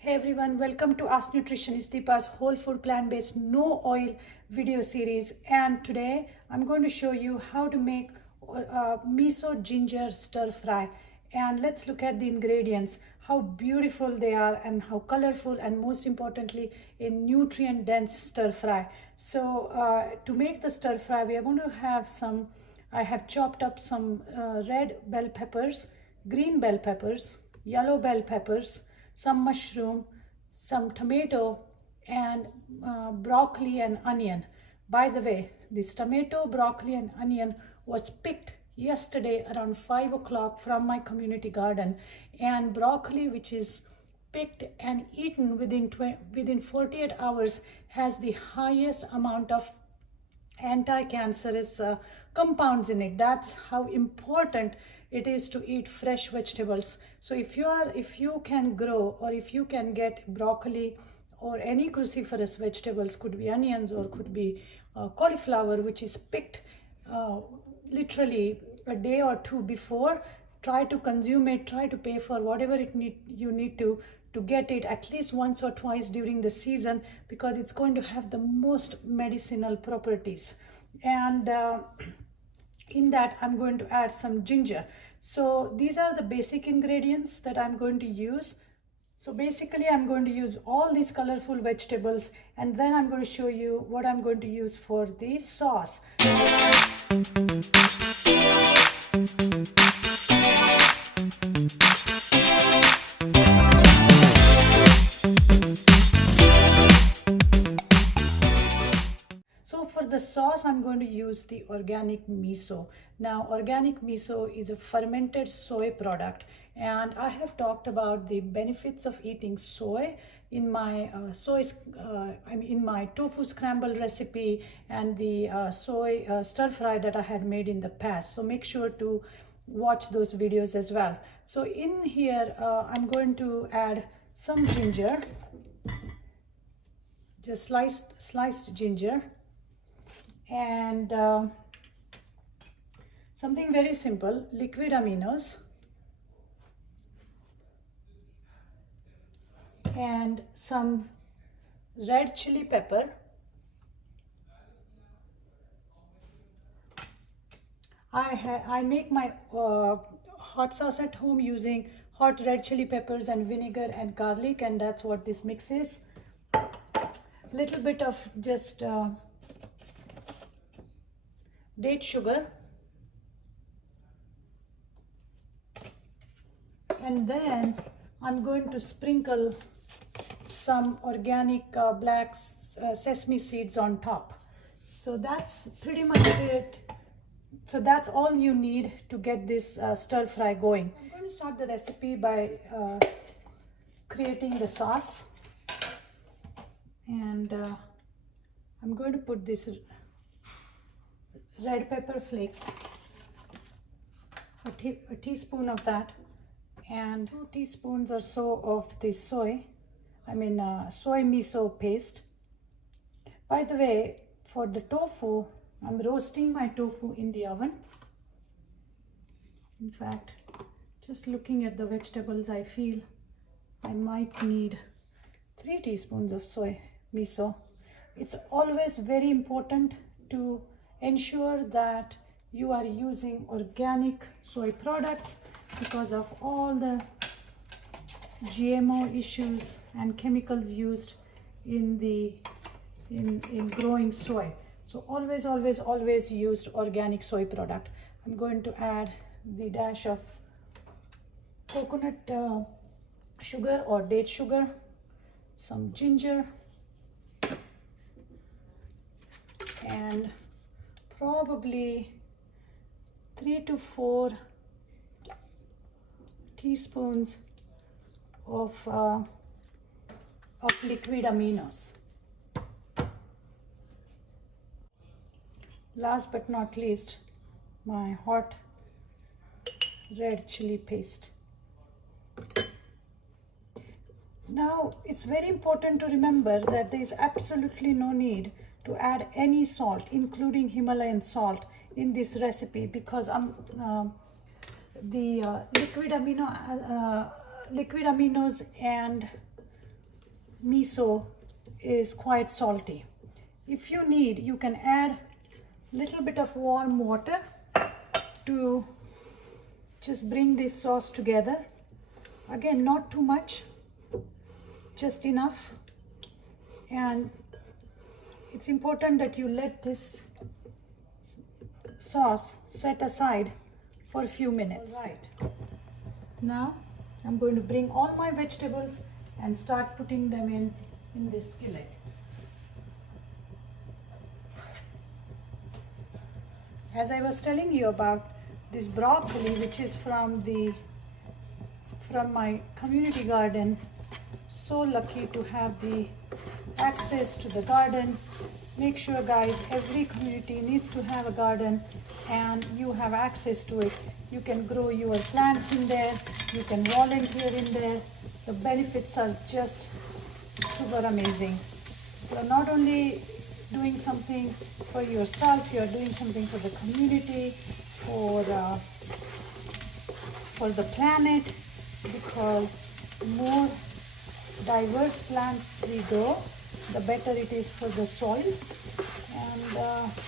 Hey everyone, welcome to Ask Nutritionist, Deepa's whole food plant-based no oil video series. And today I'm going to show you how to make miso ginger stir fry. And let's look at the ingredients, how beautiful they are and how colorful, and most importantly a nutrient dense stir fry. So to make the stir fry, we are going to have I have chopped up some red bell peppers, green bell peppers, yellow bell peppers, some mushroom, some tomato, and broccoli and onion. By the way, this tomato, broccoli, and onion was picked yesterday around 5 o'clock from my community garden, and broccoli, which is picked and eaten within 48 hours, has the highest amount of anti-cancerous compounds in it. That's how important it is to eat fresh vegetables. So if you can grow, or if you can get broccoli or any cruciferous vegetables, could be onions or could be cauliflower, which is picked literally a day or two before, try to consume it, try to pay for whatever you need to get it at least once or twice during the season, because it's going to have the most medicinal properties. And in that I'm going to add some ginger. So these are the basic ingredients that I'm going to use. So basically I'm going to use all these colorful vegetables, and then I'm going to show you what I'm going to use for the sauce. So for the sauce, I'm going to use the organic miso. Now, organic miso is a fermented soy product, and I have talked about the benefits of eating soy in my in my tofu scramble recipe and the soy stir fry that I had made in the past. So make sure to watch those videos as well. So in here, I'm going to add some ginger, just sliced ginger, and something very simple, liquid aminos, and some red chili pepper, I make my hot sauce at home using hot red chili peppers and vinegar and garlic, and that's what this mix is. Little bit of just date sugar, and then I'm going to sprinkle some organic black sesame seeds on top. So that's pretty much it. So that's all you need to get this stir fry going. I'm going to start the recipe by creating the sauce, and I'm going to put this red pepper flakes, a teaspoon of that, and 2 teaspoons or so of the soy miso paste. By the way, for the tofu, I'm roasting my tofu in the oven. In fact, just looking at the vegetables, I feel I might need 3 teaspoons of soy miso. It's always very important to ensure that you are using organic soy products because of all the GMO issues and chemicals used in growing soy. So always used organic soy product. I'm going to add the dash of coconut sugar or date sugar, some ginger, and probably 3 to 4 teaspoons of liquid aminos. Last but not least, my hot red chili paste. Now, it's very important to remember that there is absolutely no need to add any salt, including Himalayan salt, in this recipe, because the liquid aminos and miso is quite salty. If you need, you can add little bit of warm water to just bring this sauce together. Again, not too much, just enough. And it's important that you let this sauce set aside for a few minutes. All right. Now I'm going to bring all my vegetables and start putting them in this skillet. As I was telling you about this broccoli, which is from my community garden, so lucky to have the access to the garden. Make sure, guys, every community needs to have a garden and you have access to it. You can grow your plants in there, you can volunteer in there. The benefits are just super amazing. You're not only doing something for yourself, you're doing something for the community, for the planet, because the more diverse plants we grow, the better it is for the soil, and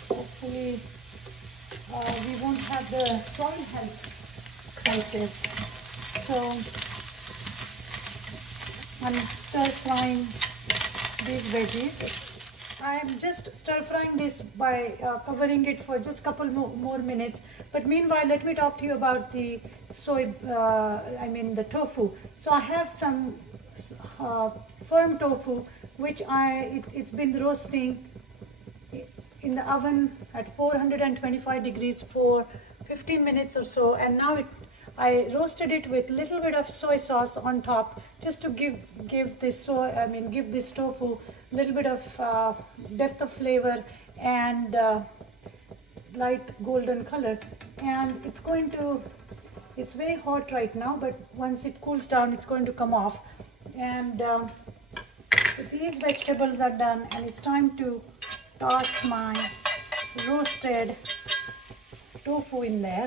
hopefully we won't have the soil health crisis. So I'm stir frying these veggies. I'm just stir frying this by covering it for just a couple more minutes. But meanwhile, let me talk to you about the the tofu. So I have some firm tofu, which it's been roasting in the oven at 425 degrees for 15 minutes or so, and now I roasted it with little bit of soy sauce on top, just to give this tofu a little bit of depth of flavor and light golden color. And it's very hot right now, but once it cools down, it's going to come off. And so these vegetables are done, and it's time to toss my roasted tofu in there.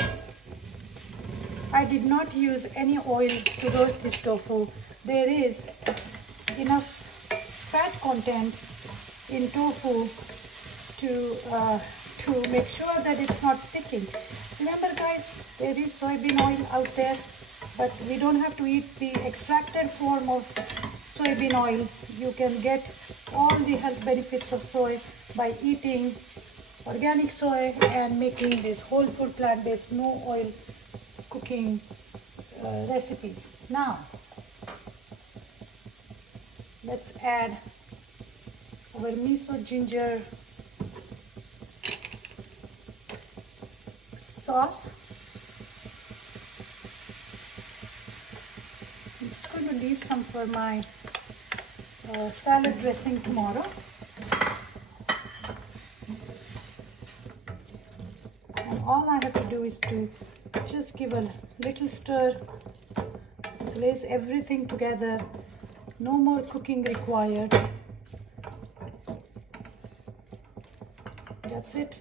I did not use any oil to roast this tofu. There is enough fat content in tofu to make sure that it's not sticking. Remember, guys, there is soybean oil out there, but we don't have to eat the extracted form of soybean oil. You can get all the health benefits of soy by eating organic soy and making this whole food plant-based, no oil cooking recipes. Now let's add our miso ginger sauce. I'm just going to leave some for my salad dressing tomorrow. And all I have to do is to just give a little stir, glaze everything together, no more cooking required. That's it.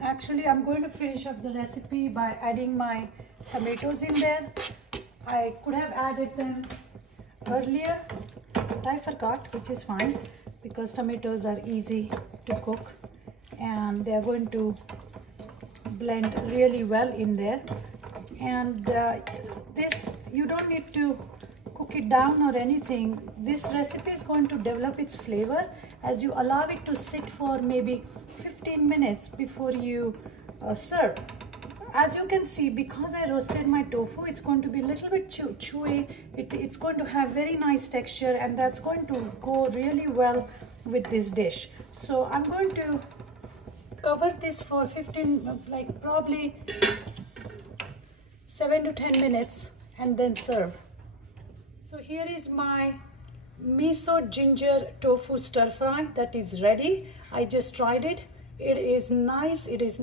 Actually, I'm going to finish up the recipe by adding my tomatoes in there. I could have added them earlier, but I forgot, which is fine because tomatoes are easy to cook and they are going to blend really well in there. And this, you don't need to cook it down or anything. This recipe is going to develop its flavor as you allow it to sit for maybe 15 minutes before you serve. As you can see, because I roasted my tofu, it's going to be a little bit chewy. It's going to have very nice texture, and that's going to go really well with this dish. So I'm going to cover this for 15, like probably 7 to 10 minutes, and then serve. So here is my miso ginger tofu stir fry that is ready. I just tried it. It is nice. It is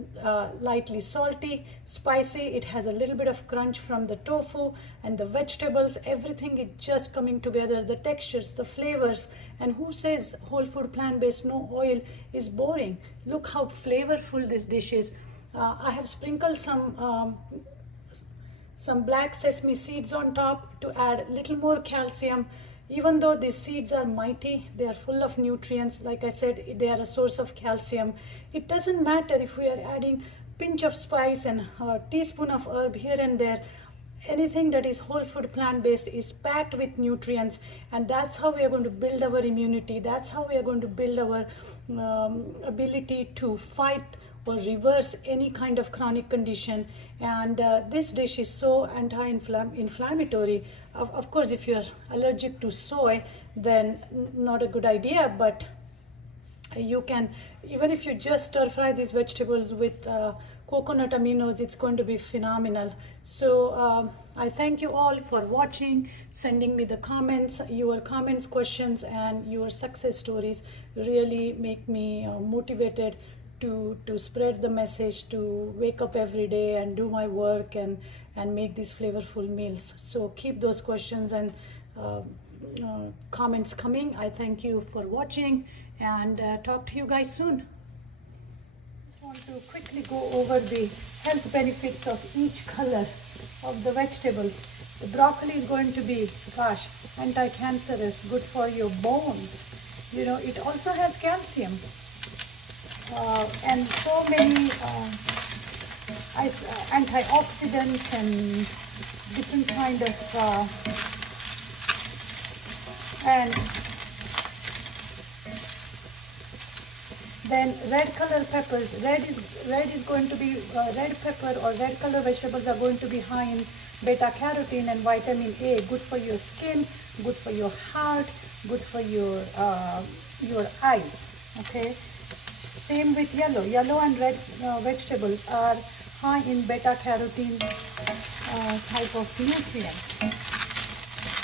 lightly salty, spicy. It has a little bit of crunch from the tofu and the vegetables. Everything is just coming together. The textures, the flavors. And who says whole food plant-based, no oil is boring? Look how flavorful this dish is. I have sprinkled some some black sesame seeds on top to add a little more calcium. Even though these seeds are mighty, they are full of nutrients. Like I said, they are a source of calcium. It doesn't matter if we are adding pinch of spice and a teaspoon of herb here and there. Anything that is whole food plant-based is packed with nutrients, and that's how we are going to build our immunity. That's how we are going to build our ability to fight or reverse any kind of chronic condition. And this dish is so anti-inflammatory. Of course, if you are allergic to soy, then not a good idea, but you can, even if you just stir fry these vegetables with coconut aminos, it's going to be phenomenal. So I thank you all for watching, sending me the comments. Your comments, questions, and your success stories really make me motivated to spread the message, to wake up every day and do my work and make these flavorful meals. So keep those questions and comments coming. I thank you for watching, and talk to you guys soon. I want to quickly go over the health benefits of each color of the vegetables. The broccoli is going to be, gosh, anti-cancerous, good for your bones. You know, it also has calcium and so many antioxidants and different kind of and then red color peppers. Red is going to be red pepper or red color vegetables are going to be high in beta carotene and vitamin A, good for your skin, good for your heart, good for your eyes. Okay, same with yellow and red vegetables are high in beta carotene type of nutrients.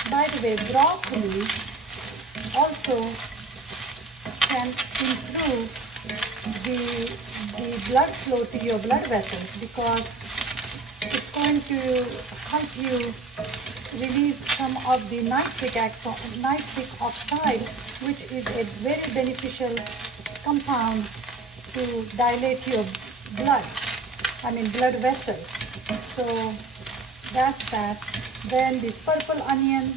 By the way, broccoli also can improve the blood flow to your blood vessels, because it's going to help you release some of the nitric oxide, which is a very beneficial compound to dilate your blood vessel. So that's that. Then this purple onion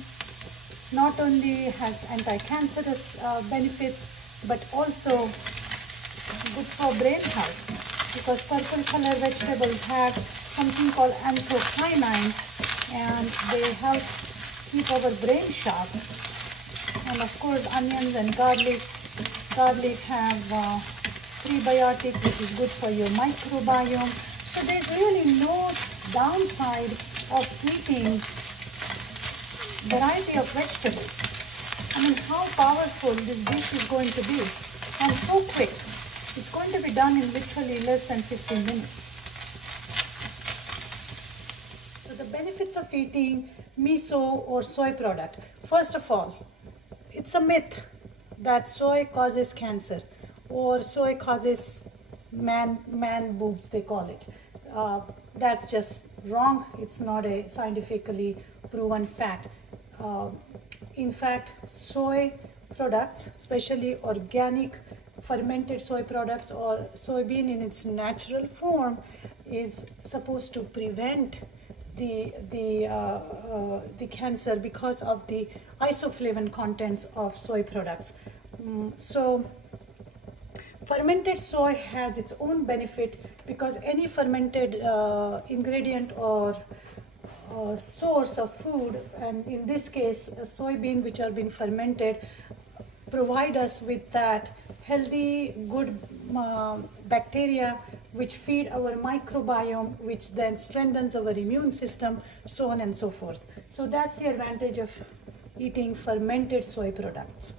not only has anti-cancerous benefits, but also good for brain health, because purple color vegetables have something called anthocyanins, and they help keep our brain sharp. And of course, onions and garlic have prebiotic, which is good for your microbiome. So there's really no downside of eating variety of vegetables. I mean, how powerful this dish is going to be, and so quick. It's going to be done in literally less than 15 minutes. So the benefits of eating miso or soy product. First of all, it's a myth that soy causes cancer or soy causes man boobs, they call it. That's just wrong. It's not a scientifically proven fact. In fact, soy products, especially organic fermented soy products or soybean in its natural form, is supposed to prevent the cancer because of the isoflavone contents of soy products. So fermented soy has its own benefit, because any fermented ingredient or source of food, and in this case soybean which are being fermented, provide us with that healthy, good bacteria which feed our microbiome, which then strengthens our immune system, so on and so forth. So that's the advantage of eating fermented soy products.